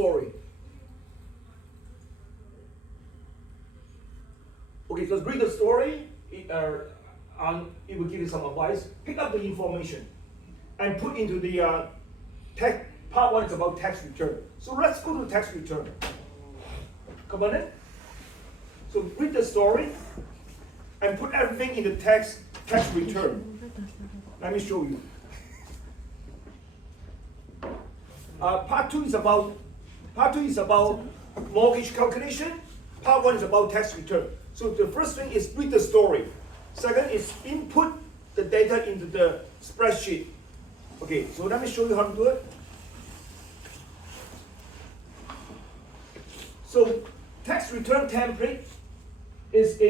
story. Okay, just read the story, and it will give you some advice. Pick up the information and put into the text. Part 1 is about tax return. So let's go to tax return. Come on in. So read the story and put everything in the tax return. Let me show you. Part 2 is about mortgage calculation. Part 1 is about tax return. So the first thing is read the story. Second is input the data into the spreadsheet. Okay, so let me show you how to do it. So tax return template is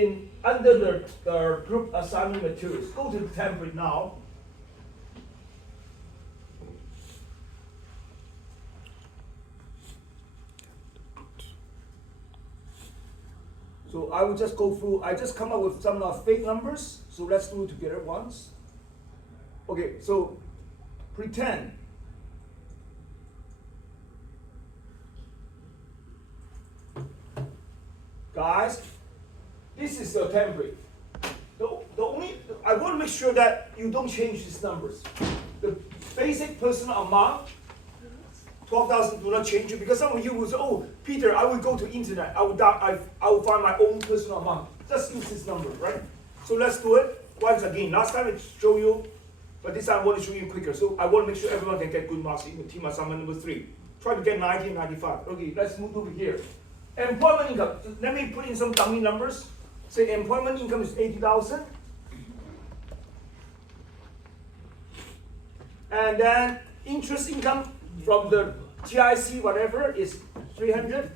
under the group assignment materials. Go to the template now. So I will just go through. I just come up with some fake numbers. So let's do it together once. Okay, so pretend. Guys, this is the template. I want to make sure that you don't change these numbers. The basic personal amount, 12,000, do not change it, because some of you will say, oh, Peter, I will go to internet. I will find my own personal amount. Just use this number, right? So let's do it once again. Last time I showed you, but this time I want to show you quicker. So I want to make sure everyone can get good marks in the team assignment number 3. Try to get 90 and 95. Okay, let's move over here. Employment income. Let me put in some dummy numbers. Say employment income is 80,000. And then interest income from the GIC whatever is 300.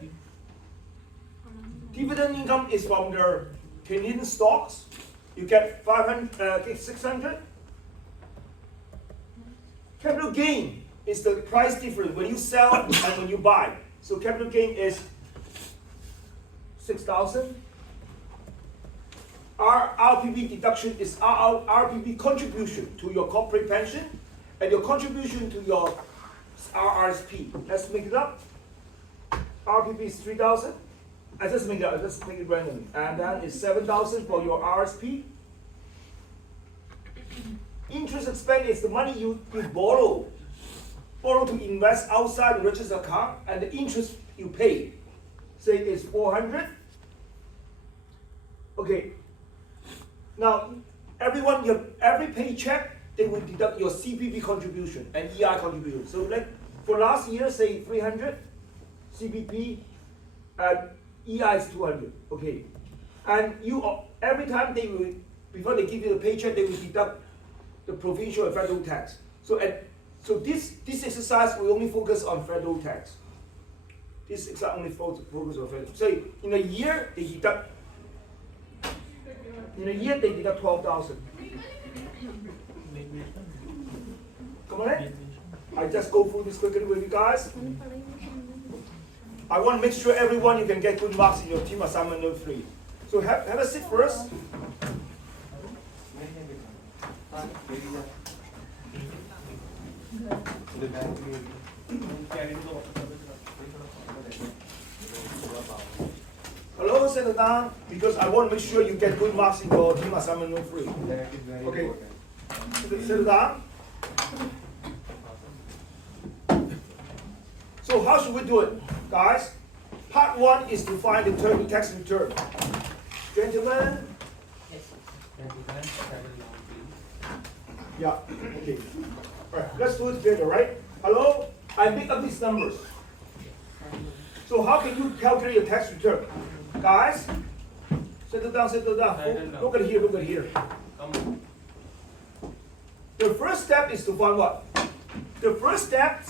Dividend income is from the Canadian stocks. You get 600. Capital gain is the price difference when you sell and when you buy. So capital gain is 6,000. RPP deduction is RPP contribution to your corporate pension and your contribution to your RRSP. Let's make it up. RPP is 3,000. I just make it randomly. And then it's 7,000 for your RSP. Interest expense is the money you borrow to invest outside the registered account, and the interest you pay. Say it's 400. Okay. Now, every paycheck, they will deduct your CPP contribution and EI contribution. So for last year, say 300, CPP, and EI is 200. Okay. And every time before they give you the paycheck, they will deduct the provincial and federal tax. So this exercise will only focus on federal tax. This exercise only focus on federal. Say in a year they deduct 12,000. Come on in. I just go through this quickly with you guys. I want to make sure everyone you can get good marks in your team assignment number 3. So have a seat first. Hello, settle down, because I want to make sure you get good marks in your team assignment number 3. Okay, settle down. So how should we do it, guys? Part 1 is to find the tax return. Gentlemen? Yeah, okay. All right, let's do it together, right? Hello? I pick up these numbers. So how can you calculate your tax return? Guys, settle down. Look at here. The first step is to find what? The first step,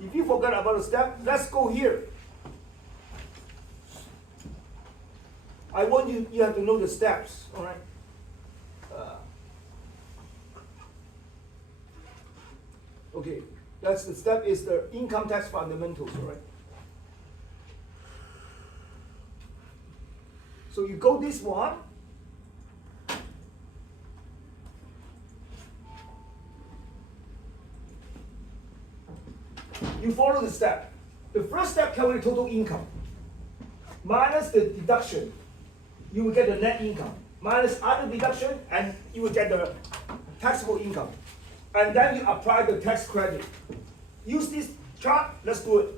if you forgot about the step, let's go here. I want you have to know the steps, all right? Okay, that's the step is the income tax fundamentals, all right? So you go this one. you follow the step. The first step, calculate total income. Minus the deduction, you will get the net income. Minus other deduction, and you will get the taxable income. And then you apply the tax credit. Use this chart, let's do it.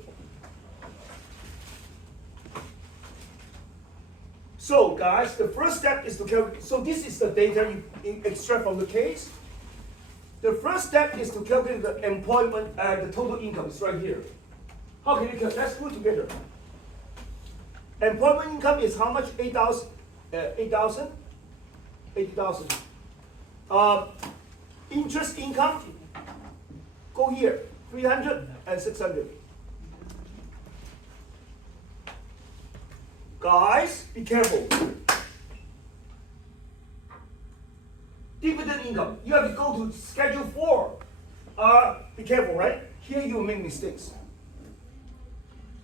So guys, the first step is to calculate, so this is the data you extract from the case. The first step is to calculate the employment and the total income. It's right here. How can you calculate? Let's do it together. Employment income is how much? 8,000? 8,000? 80,000. Interest income, go here, 300 and 600. Guys, be careful. Dividend income, you have to go to schedule 4. Be careful, right? Here you will make mistakes.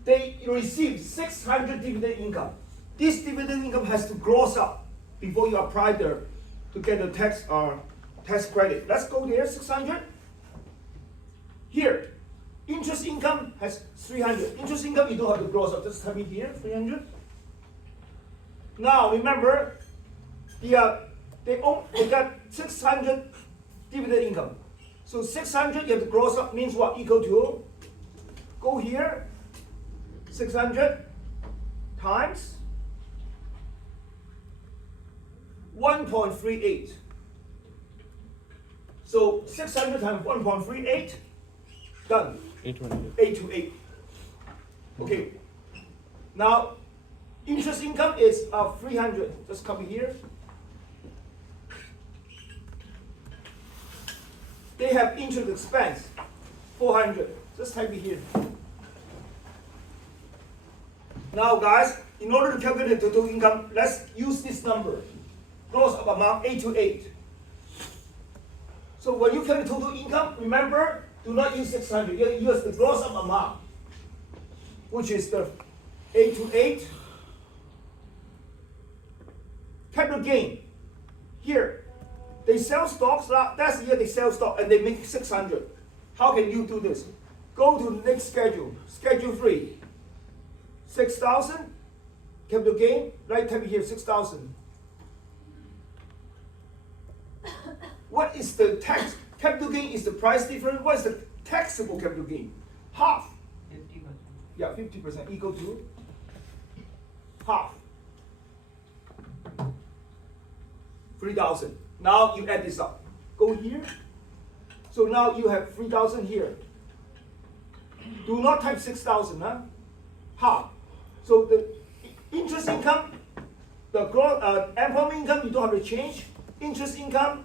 They receive 600 dividend income. This dividend income has to gross up before you apply to get the tax credit. Let's go there, 600. Here, interest income has 300. Interest income you don't have to gross up, just type it here, 300. Now remember, they got 600 dividend income. So 600 you have to gross up means what? Equal to, go here, 600 times 1.38. So 600 times 1.38, done. 828. Okay. Now, interest income is 300. Just copy here. They have interest expense, 400. Just type it here. Now, guys, in order to calculate the total income, let's use this number. Gross of amount 828. So when you calculate total income, remember, do not use 600. You use the gross of amount, which is the 828. Capital gain. Here, they sell stocks. That's the year they sell stock, and they make 600. How can you do this? Go to the next schedule. Schedule 3. 6,000. Capital gain. Right, type it here. 6,000. What is the tax? Capital gain is the price difference. What is the taxable capital gain? Half. 50%. Yeah, 50% equal to half. 3,000. Now you add this up. Go here. So now you have 3,000 here. Do not type 6,000, huh? Half. So the interest income, the employment income, you don't have to change. Interest income.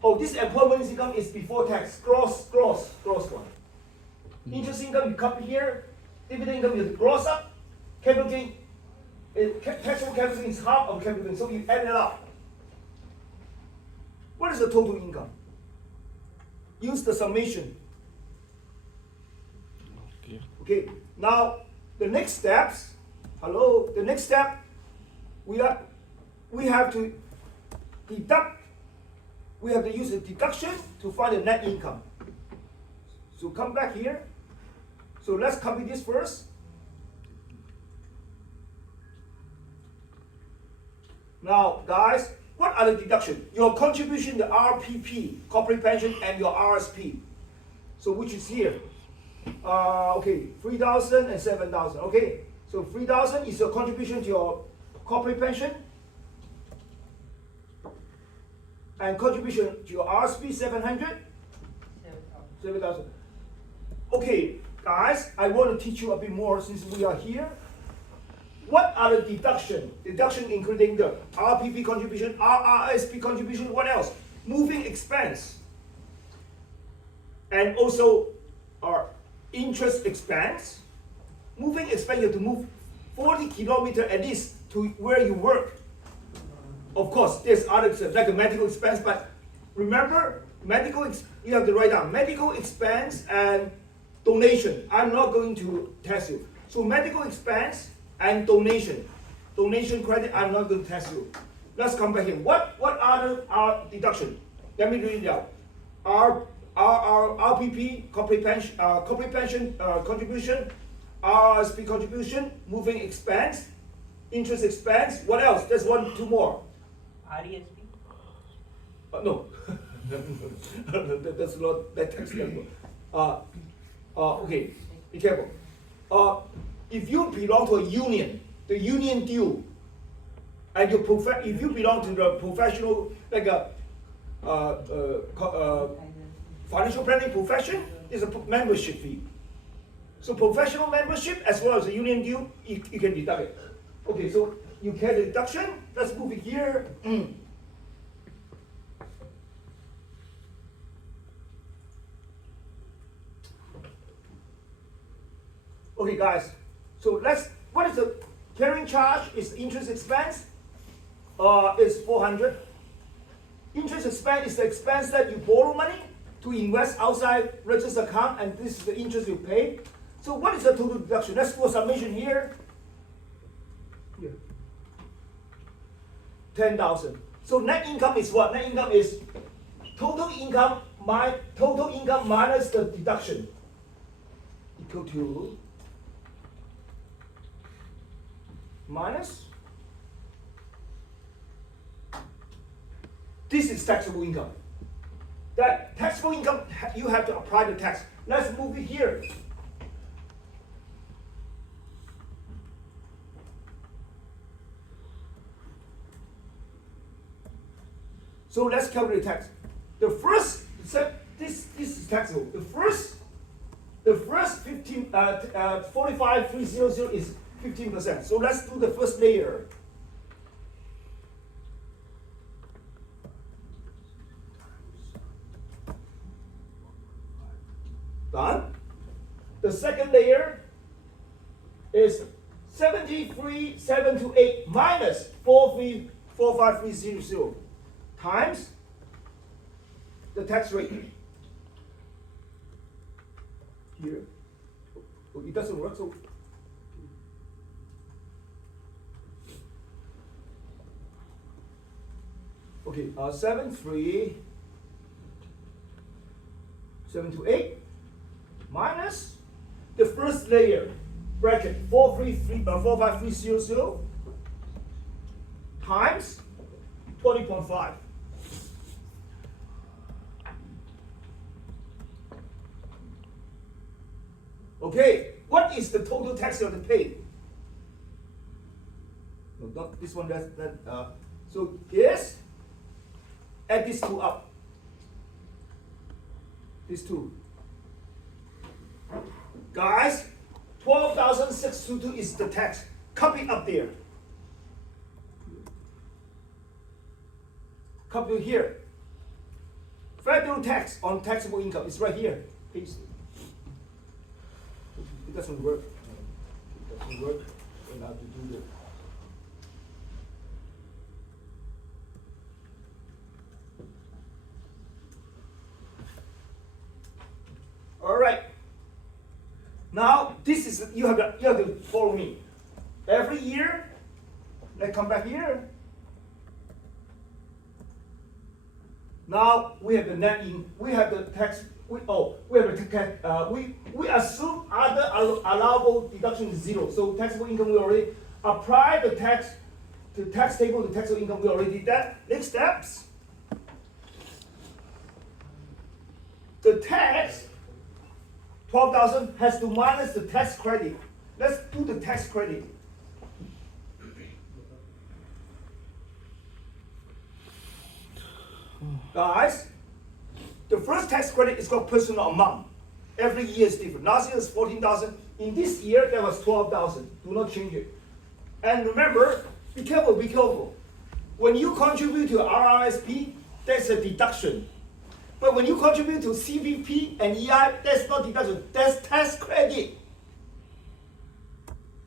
Oh, this employment income is before tax. Gross one. Interest income you copy here. Dividend income you gross up. Capital gain, taxable capital gain is half of capital gain. So you add it up. What is the total income? Use the summation. Okay. Now the next steps. Hello. The next step, we have to deduct. We have to use a deduction to find the net income. So come back here. So let's copy this first. Now, guys, what are the deductions? Your contribution, the RPP, corporate pension, and your RSP. So which is here. Okay, 3,000 and 7,000. Okay, so 3,000 is your contribution to your corporate pension. And contribution to your RSP, 700? 7,000. Okay, guys, I want to teach you a bit more since we are here. What are the deduction? Deduction including the RPP contribution, RRSP contribution, what else? Moving expense. And also our interest expense. Moving expense, you have to move 40 kilometers at least to where you work. Of course, there's other expense, like a medical expense, but remember, you have to write down medical expense and donation. I'm not going to test you. So medical expense and donation credit, I'm not going to test you. Let's come back here. What are the deduction? Let me read it out. our RPP, corporate pension contribution, RRSP contribution, moving expense, interest expense. What else? There's two more. RESP? No, that's not that tax level. Okay, be careful. If you belong to a union, the union due, and if you belong to the professional, like a financial planning profession, is a membership fee. So professional membership as well as the union due, you can deduct it. Okay, so you get the deduction. Let's move it here. Okay, guys. So what is the carrying charge? Is interest expense? Is 400. Interest expense is the expense that you borrow money to invest outside registered account, and this is the interest you pay. So what is the total deduction? Let's do a summation here. 10,000. So net income is what? Net income is total income minus the deduction equal to minus. This is taxable income. That taxable income, you have to apply the tax. Let's move it here. So let's calculate tax. The first, this is taxable. The first 45,300 is 15%. So let's do the first layer. Done. The second layer is 73,728 minus 45,300 times the tax rate. Here. Oh, it doesn't work, so okay, 728 minus the first layer bracket 45300 times 20.5. Okay, what is the total tax you have to pay? No, not this one. So yes, add these two up. These two. Guys, 12,622 is the tax. Copy up there. Copy here. Federal tax on taxable income is right here. Paste. It doesn't work. It doesn't work. We'll have to do that. All right. Now this is you have to follow me. Every year, let's come back here. Now we have the net in. We have the tax. We assume other allowable deduction is 0. So taxable income we already apply the tax to tax table. The taxable income we already did that. Next steps. The tax 12,000 has to minus the tax credit. Let's do the tax credit. Guys, the first tax credit is called personal amount. Every year is different. Last year was 14,000. In this year, that was 12,000. Do not change it. And remember, be careful, be careful. When you contribute to RRSP, that's a deduction. But when you contribute to CPP and EI, that's not deduction, that's tax credit.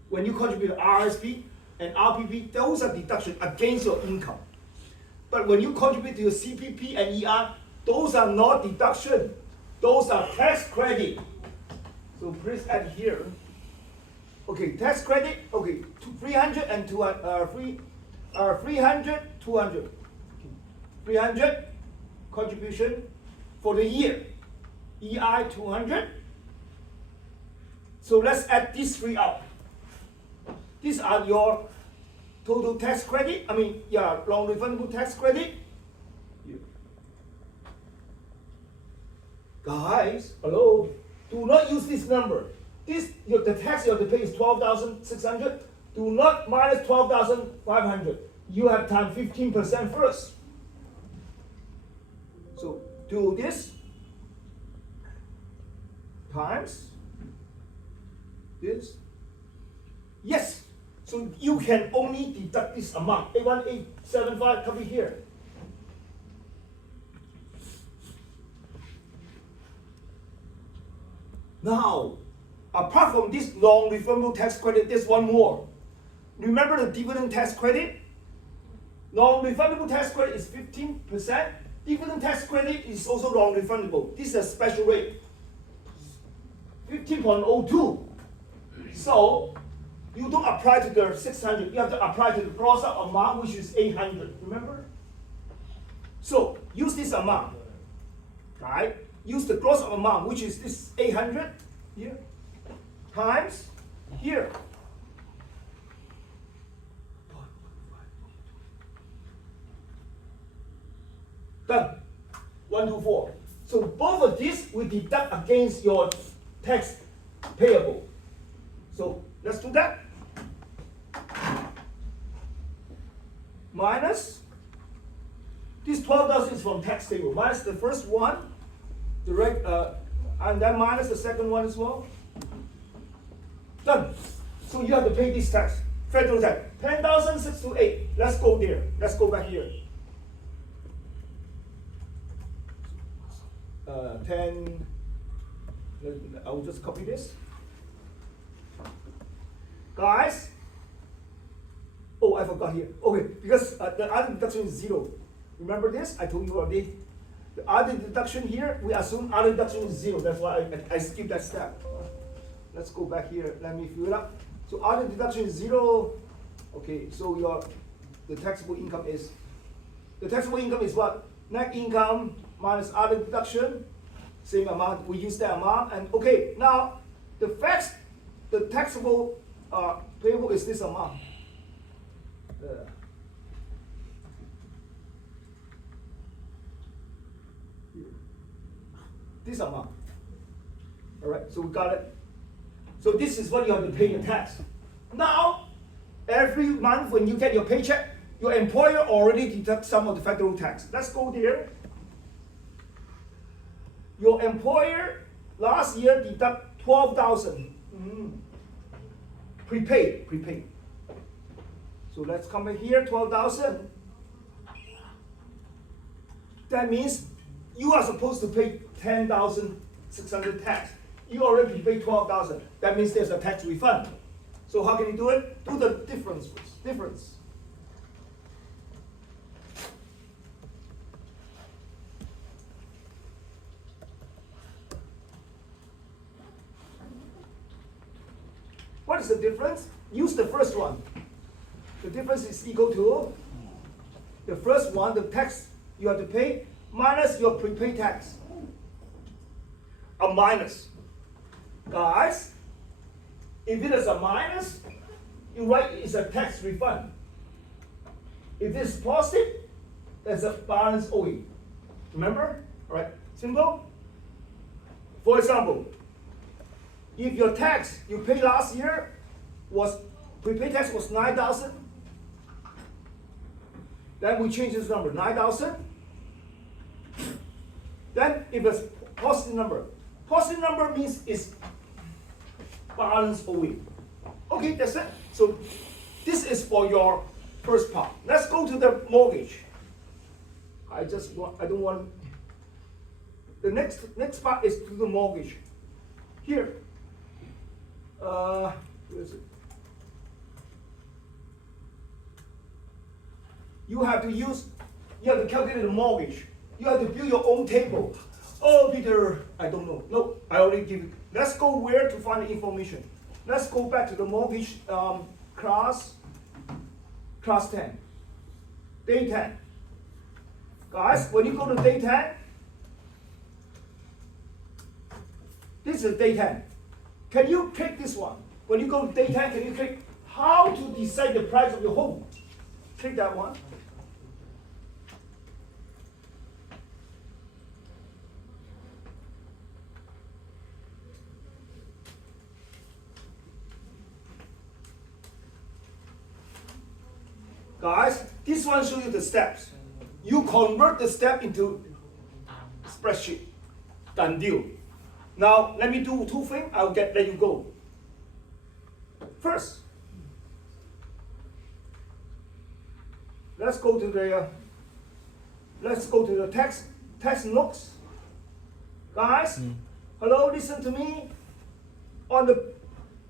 When you contribute to RRSP and RPP, those are deduction against your income. But when you contribute to your CPP and EI, those are not deduction. Those are tax credit. So please add here. Okay, tax credit, okay, 300 and 200, 300, 200. 300 contribution for the year. EI 200. So let's add these three up. These are your total tax credit. Non-refundable tax credit. Guys, hello. Do not use this number. The tax you have to pay is 12,600. Do not minus 12,500. You have times 15% first. So do this times this. Yes. So you can only deduct this amount. 81875 come here. Now, apart from this non-refundable tax credit, there's one more. Remember the dividend tax credit? Non-refundable tax credit is 15%. Dividend tax credit is also non-refundable. This is a special rate. 15.02. So, you don't apply to the 600. You have to apply to the gross up amount, which is 800. Remember? So, use this amount. Right? Use the gross up amount, which is this 800 here, times here. Done. 124. So both of these we deduct against your tax payable. So let's do that. Minus this 12,000 is from tax table. Minus the first one, and then minus the second one as well. Done. So you have to pay this tax, federal tax, 10,628. Let's go there. Let's go back here. 10. I will just copy this. Guys. Oh, I forgot here. Okay, because the other deduction is 0. Remember this? I told you already. The other deduction here, we assume other deduction is 0. That's why I skipped that step. Let's go back here. Let me fill it up. So other deduction is 0. Okay, so the taxable income is what? Net income minus other deduction. Same amount. We use that amount. And okay, now the taxable payable is this amount. This amount. All right, so we got it. So this is what you have to pay your tax. Now, every month when you get your paycheck, your employer already deducts some of the federal tax. Let's go there. Your employer last year deduct 12,000. Prepaid. So let's come in here, 12,000. That means you are supposed to pay 10,600 tax. You already paid 12,000. That means there's a tax refund. So how can you do it? Do the difference first. Difference. What is the difference? Use the first one. The difference is equal to the first one, the tax you have to pay, minus your prepaid tax. A minus. Guys, if it is a minus, you write it's a tax refund. If it's positive, there's a balance owing. Remember? All right, simple. For example, if your tax you paid last year was prepaid tax was 9,000, then we change this number 9,000. Then if it's positive number means it's balance owing. Okay, that's it. So this is for your first part. Let's go to the mortgage. I don't want. The next part is to the mortgage. Here. Where is it? You have to calculate the mortgage. You have to build your own table. Oh, Peter, I don't know. No, I already give it. Let's go where to find the information. Let's go back to the mortgage class 10. Day 10. Guys, when you go to day 10, this is day 10. Can you click this one? When you go to day 10, can you click how to decide the price of your home? Click that one. Guys, this one shows you the steps. You convert the step into spreadsheet. Done deal. Now, let me do two things. I'll let you go. First, let's go to the text notes. Guys, hello, listen to me. On the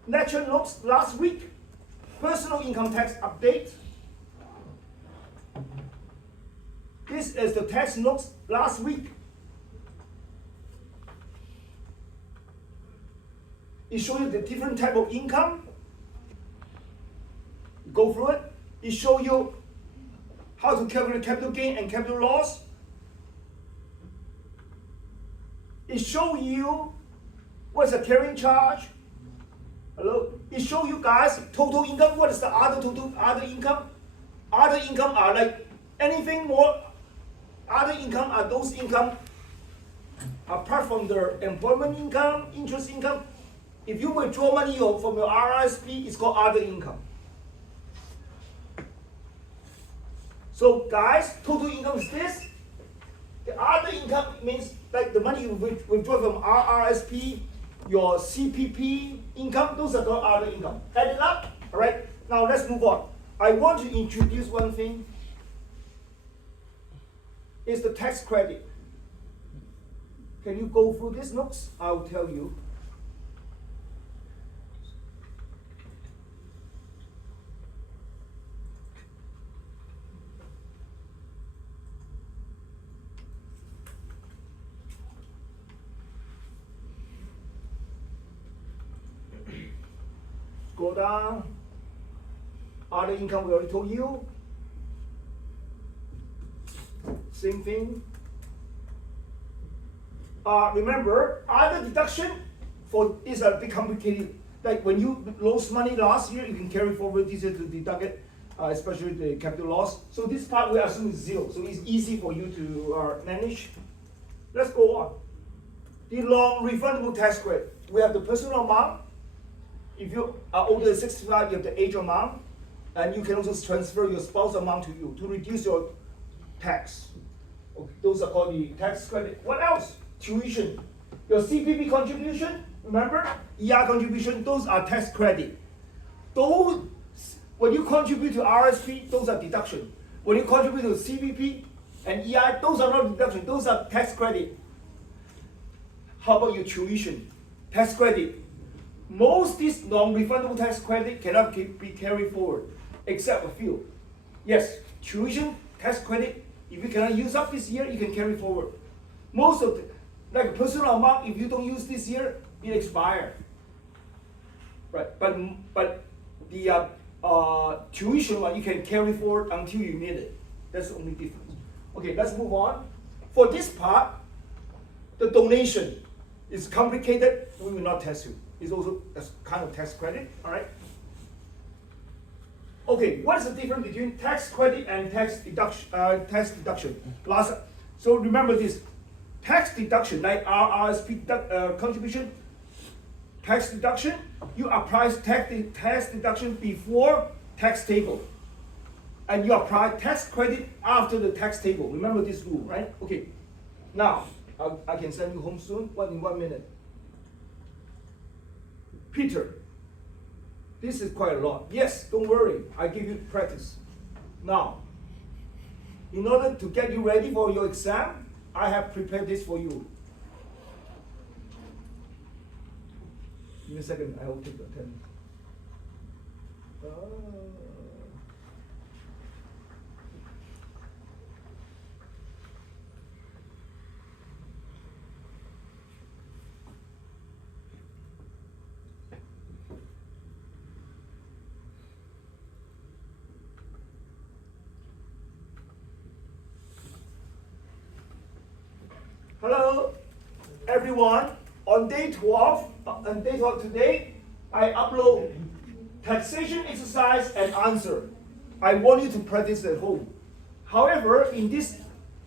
lecture notes last week, personal income tax update. This is the tax notes last week. It shows you the different type of income. Go through it. It shows you how to calculate capital gain and capital loss. It shows you what's the carrying charge. Hello. It shows you guys total income. What is the other income? Other income are like anything more. Other income are those income apart from the employment income, interest income. If you withdraw money from your RRSP, it's called other income. So guys, total income is this. The other income means like the money you withdraw from RRSP, your CPP income, those are called other income. Add it up, all right? Now let's move on. I want to introduce one thing. It's the tax credit. Can you go through these notes? I'll tell you. Go down. Other income we already told you. Same thing. Remember, other deduction for is a bit complicated. Like when you lost money last year, you can carry forward this year to deduct it, especially the capital loss. So this part we assume is zero, so it's easy for you to manage. Let's go on. The non-refundable tax credit. We have the personal amount. If you are older than 65, you have the age amount, and you can also transfer your spouse amount to you to reduce your tax. Okay, those are called the tax credit. What else? Tuition. Your CPP contribution, remember? ER contribution, those are tax credit. Those, when you contribute to RSP, those are deduction. When you contribute to CPP and EI, those are not deduction, those are tax credit. How about your tuition? Tax credit. Most these non-refundable tax credit cannot be carried forward, except a few. Yes, tuition, tax credit, if you cannot use up this year, you can carry forward. Most of the, like personal amount, if you don't use this year, it expires. Right, but the tuition one, you can carry forward until you need it. That's the only difference. Okay, let's move on. For this part, the donation is complicated, we will not test you. It's also a kind of tax credit, all right? Okay, what is the difference between tax credit and tax deduction? So remember this, tax deduction, like RRSP contribution, tax deduction, you apply tax deduction before tax table. And you apply tax credit after the tax table. Remember this rule, right? Okay, now, I can send you home soon, in 1 minute. Peter, this is quite a lot. Yes, don't worry, I give you practice. Now, in order to get you ready for your exam, I have prepared this for you. Give me a second, I will take the pen. Hello, everyone. on day 12 today, I upload taxation exercise and answer. I want you to practice at home. However, in this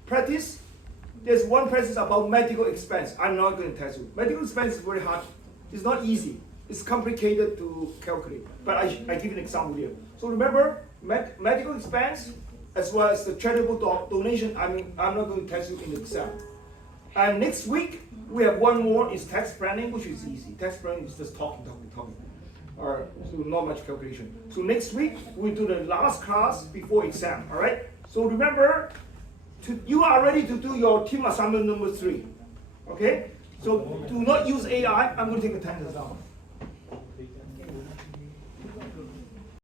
practice, there's one practice about medical expense. I'm not going to test you. Medical expense is very hard. It's not easy. It's complicated to calculate. But I give you an example here. So remember, medical expense as well as the charitable donation, I'm not going to test you in the exam. And next week, we have one more, is tax planning, which is easy. Tax planning is just talking. Alright, so not much calculation. So next week, we do the last class before exam, alright? So remember, you are ready to do your team assignment number 3, okay? So do not use AI, I'm going to take a 10 exam.